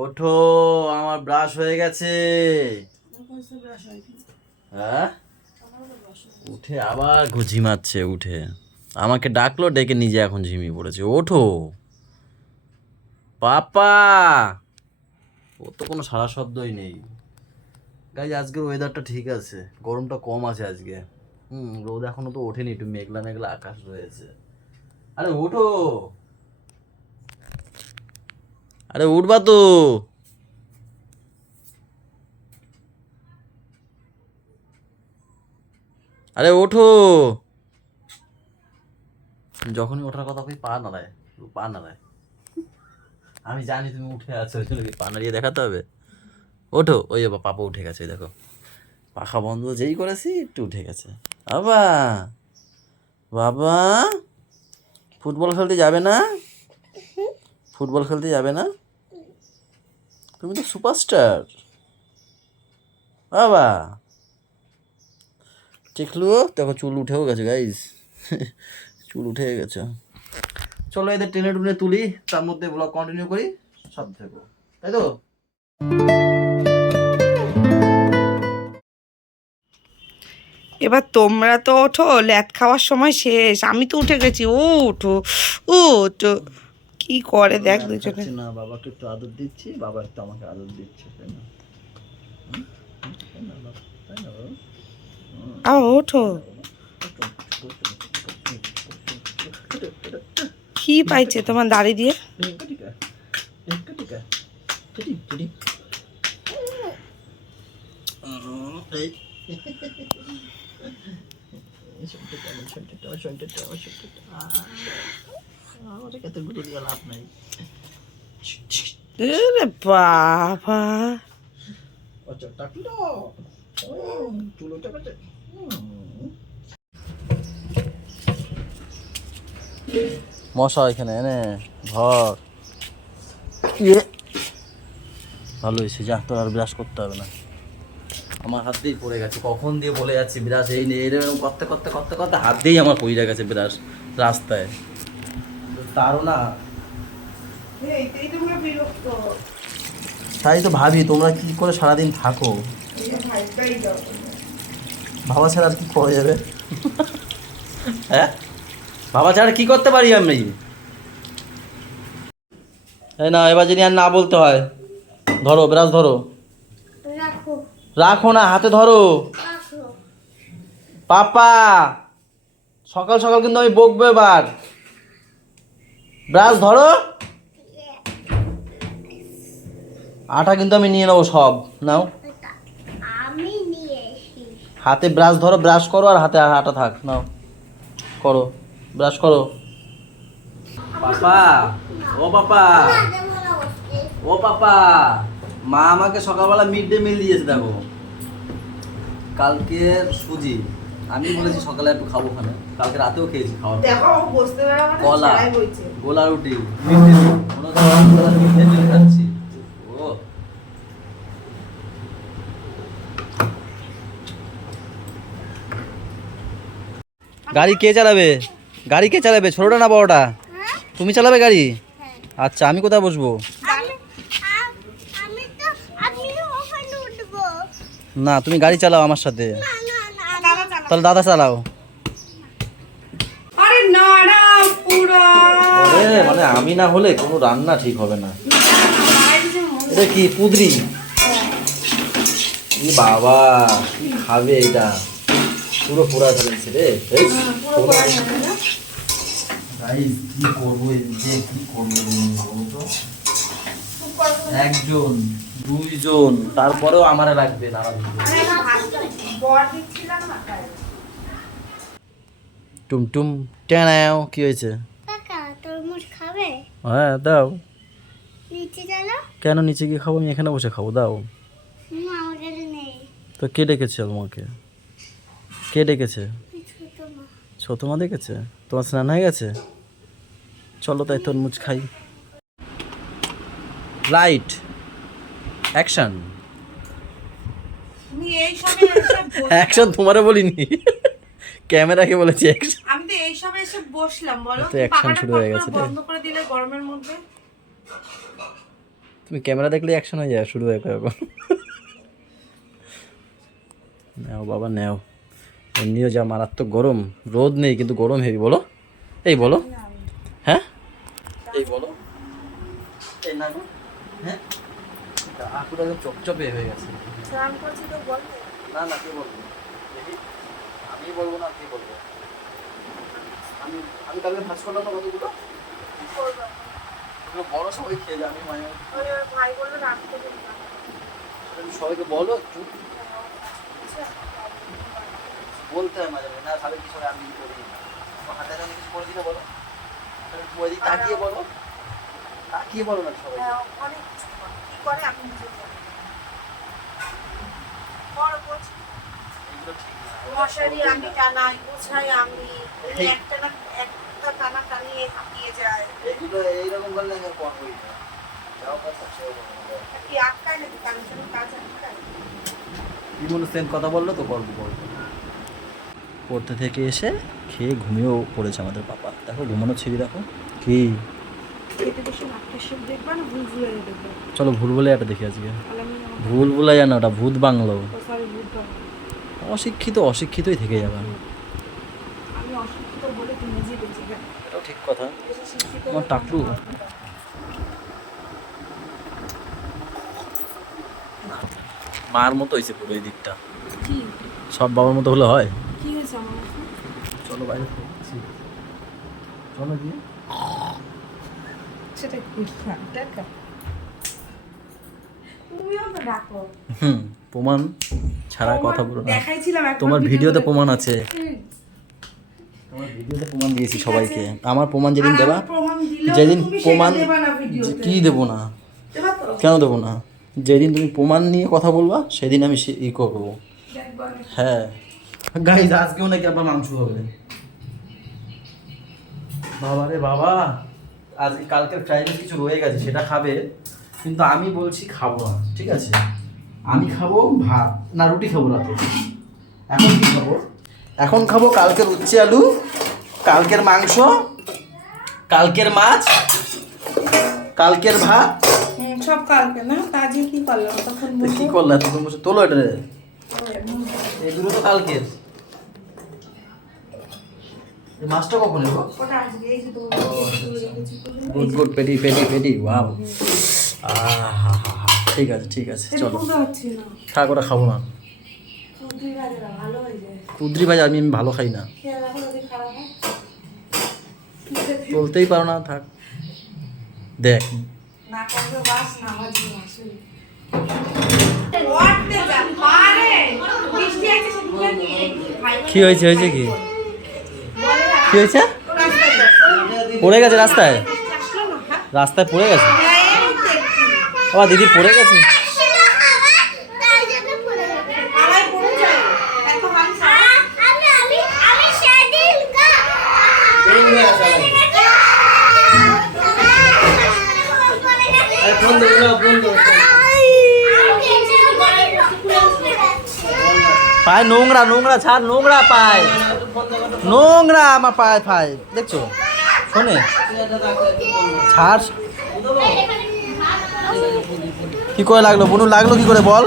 ওঠো, আমার ব্রাশ হয়ে গেছে। হ্যাঁ, উঠে আবার ঝিমাচ্ছে। উঠে আমাকে ডাকলো, ডেকে নিজে এখন ঝিমিয়ে পড়েছে। ওঠো পাপা। ও তো কোনো সারা শব্দই নেই। গাইজ আজকের ওয়েদারটা ঠিক আছে, গরমটা কম আছে আজকে। রোদ এখনো তো ওঠেনি, একটু মেঘলা মেঘলা আকাশ রয়েছে। আরে ওঠো, আরে উঠবা তো। আরে ওঠো। যখনই ওঠার কথা কই পা নাড়ায়, পা নাড়ায়। আমি জানি তুমি উঠে আছো, ওই জন্য কি পা নাড়িয়ে দেখাতে হবে? ওঠো। ওই পাপা উঠে গেছে, দেখো পাখা বন্ধ যেই করেছি একটু উঠে গেছে। বাবা, বাবা, ফুটবল খেলতে যাবে না? ফুটবল খেলতে যাবে না? তুমি তো সুপারস্টার বাবা। দেখলো, দেখো চুল উঠেও গেছে গাইজ। চুল উঠে গেছে। চলো এদের টেনে টুনে তুলি, তার মধ্যে ব্লগ কন্টিনিউ করি। সাথে থেকো, তাই তো? এবার তোমরা তো ওঠো, ল্যাদ খাওয়ার সময় শেষ, আমি তো উঠে গেছি। ও ওঠো, ও ওঠো। কি করে দেখ দুজনে। না, বাবাকে একটু আদর দিচ্ছি, বাবা একটু আমাকে আদর দিচ্ছে, তাই না? তাই না বাবা? তাই না বাবা? ওঠো। কি পাইছে তোমার দাড়ি দিয়ে? আরে বাবা, মশা এখানে এনে ধর। ভালো হয়েছে, যা তোর আর ব্রাশ করতে হবে না। আমার হাত দিয়েই পড়ে গেছে, কখন দিয়ে বলে যাচ্ছি ব্রাশ এই নেই, এরকম করতে করতে করতে করতে হাত দিয়েই আমার পড়ে গেছে ব্রাশ রাস্তায়। তারও না, তাই তো ভাবি তোমরা কি করে সারাদিন থাকো। বাবা ছাড়া আর কি করা যাবে? হ্যাঁ, বাবা ছাড়া কি করতে পারি আমি? এই না, এবার যদি আর না বলতে হয়, ধরো ব্রাশ ধরো। রাখো না, হাতে ধরো। পাপা, সকাল সকাল কিন্তু আমি বকবো এবার। ব্রাশ ধরো। আটা কিন্তু আমি নিয়ে নেবো সব। নাও, হাতে ব্রাশ ধরো, ব্রাশ করো, আর হাতে আটা থাক। নাও করো, ব্রাশ করো। পাপা, ও পাপা, ও পাপা, মা আমাকে সকালবেলা মিড ডে মিল দিয়েছে, দেখো কালকে সুজি। আমি বলেছি সকালে একটু খাবো, ওখানে কালকে রাতেও খেয়েছি খাওয়ার কলা, গোলা রুটি, mid day meal. Mid day meal খাচ্ছি। ও গাড়ি কে চালাবে? গাড়ি কে চালাবে, ছোটটা না বড়টা? তুমি চালাবে গাড়ি? আচ্ছা, আমি কোথায় বসবো? না, তুমি গাড়ি চালাও আমার সাথে। তাহলে দাদা চালাও। মানে আমি না হলে কোনো রান্না ঠিক হবে না। এটা কি পুদরি? বাবা কি খাবে এটা? পুরো পোড়া ফেলেছে রে। কি করবো, কি করবো? একজন, দুইজন, তারপরেও আমার লাগবে না। টুমটুম টেনাও, কি হয়েছে? হ্যাঁ দাও। কেন নিচে গিয়ে খাবো? আমি এখানে বসে খাবো, দাও। তো কে ডেকেছে তোমাকে? কে ডেকেছে? ছোট মা ডেকেছে? তোমার স্নান হয়ে গেছে? চলো তাই তরমুজ খাই। Light action. অ্যাকশন তোমারে বলিনি, ক্যামেরাকে বলেছি অ্যাকশন। আমি তো এই সবে এসে বসলাম, বলো তো অ্যাকশন শুরু হয়ে গেছে। বন্ধ করে দিলে গরমের মধ্যে। তুমি ক্যামেরা দেখলে অ্যাকশন হয়ে যায় শুরু হয়ে এখন। নেও বাবা নেও, এমনিও যা মারাত্মক গরম, রোদ নেই কিন্তু গরম হেভি। বলো এই বলো, হ্যাঁ এই বলো, এই না গো, হ্যাঁ পুরো একদম চপচপে হয়ে গেছে। না না কে বলবো, দেখি আমি বলবো না কে বলবো। আমি আমি কালকে ভাজ করলাম না কতগুলো, বড় সবাই খেয়ে যাবে। আমি মানে সবাইকে বলো একটু, বলতে হয় মাঝে মাঝে, না তাহলে কিছু আমি করি হাতে হাতে কিছু করে দিলে বলো, ওইদিক তাকিয়ে বলো, তাকিয়ে বলো না সবাই। এগুলো ঠিক না। মশারি আমি টানাই, গোছাই আমি, একটা না একটা টানা টানিয়ে হাঁপিয়ে যায়। এগুলো এইরকম করলে আমি আর করবোই না। যাও কাজ সেও করবো না। কি আটকায় নাকি কারোর জন্য কাজ আটকায়? ইমোশনাল কথা বললো তো করবো করবো। পড়তে থেকে এসে খেয়ে ঘুমিয়েও পড়েছে আমাদের পাপা। দেখো ঘুমানো ছিঁড়ি দেখো কি। খেতে বসে নাট্যের দেখবা না ভুল দেখবা? চলো ভুলভুলাইয়াটা দেখি আজকে। ভুলভুলাইয়া না, ওটা ভূত বাংলো। অশিক্ষিত অশিক্ষিতই থেকে যাবে। আমি অশিক্ষিত বলে তুমি নিজে বেঁচে যাবে। এটাও ঠিক কথা। আমার টাকলু মার মতো হয়েছে পুরো এই দিকটা। কি সব বাবার মতো হলে হয়? কি হয়েছে আমার? চলো বাইরে চলো গিয়ে সেটা কি দেখা? তুমিও তো ডাকো। প্রমাণ ছাড়া কথা বলো না। দেখাইছিলাম একবার তোমার ভিডিওতে প্রমাণ আছে, তোমার ভিডিওতে প্রমাণ দিয়েছি সবাইকে। আমার প্রমাণ যেদিন দেবা, যেদিন প্রমাণ কি দেবো না, কেন দেবো না, যেদিন তুমি প্রমাণ নিয়ে কথা বলবা সেদিন আমি ই করবো। হ্যাঁ গাইজ আজকেও নাকি আপনার মাংস হবে। বাবা রে বাবা, আজ কালকের ফ্রাইড রাইস কিছু রয়ে গেছে সেটা খাবে, কিন্তু আমি বলছি খাবো না, ঠিক আছে? আমি খাবো ভাত, না রুটি খাবো রাতে। এখন কি খাবো? এখন খাবো কালকের উচ্ছে আলু, কালকের মাংস, কালকের মাছ, কালকের ভাত। সব কালকে না, কাজে কি করলাম তখন? কি করলা তখন? বসে তোলো এটা, এগুলো তো কালকের। এই মাছটা কখন এলো? ওটা আজকে এই যে গুড গুড, পেটি পেটি পেটি, ওয়াও। ঠিক আছে ঠিক আছে চলো, খা করে খাবো না। কুদ্রি ভাই আমি ভালো খাই না, বলতেই পারো না, থাক দেখ। কি হয়েছে, হয়েছে কি, কি হয়েছে? পড়ে গেছে রাস্তায়, রাস্তায় পড়ে গেছে। বাবা দিদি পড়ে গেছে। পায়ে নোংরা, নোংরা ছাড়, নোংরা পায়, নোংরা আমার পায়ে পায়, দেখছো? শোনে ছাড়। কি করে লাগলো বুনু, লাগলো কি করে বল?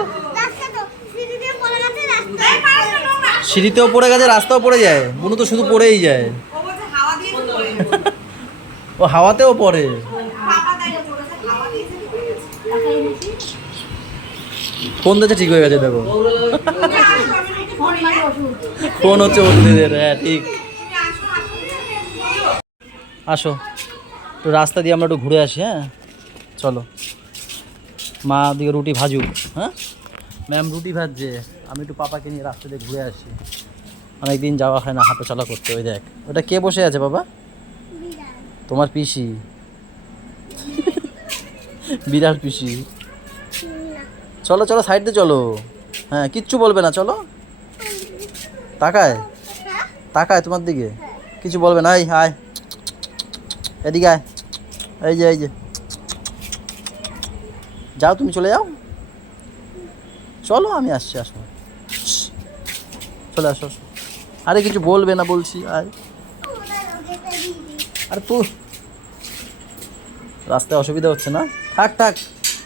সিঁড়িতেও পড়ে গেছে, রাস্তাও পড়ে যায়, বুনু তো শুধু পড়েই যায়। ও হাওয়াতেও পড়ে। ফোন দিতে ঠিক হয়ে গেছে দেখো, ফোন হচ্ছে ওদের। হ্যাঁ ঠিক, আসো তো রাস্তা দিয়ে আমরা একটু ঘুরে আসি। হ্যাঁ চলো, মা দিকে রুটি ভাজুক। হ্যাঁ ম্যাম রুটি ভাজছে, আমি একটু পাপাকে নিয়ে রাস্তা দিয়ে ঘুরে আসি। অনেকদিন যাওয়া হয় না হাঁটা চলা করতে। ওই দেখ ওটা কে বসে আছে বাবা? তোমার পিসি, বিড়াল পিসি। চলো চলো সাইড দিয়ে চলো, হ্যাঁ কিচ্ছু বলবে না, চলো। তাকায় তাকায় তোমার দিকে, কিছু বলবে না। এই আয় এদিকে আয়, এই যে এই যে, যাও তুমি চলে যাও, চলো আমি আসছি, আসো চলে আসো। আরে কিছু বলবে না বলছি, আয়। আরে তো রাস্তায় অসুবিধা হচ্ছে না, থাক থাক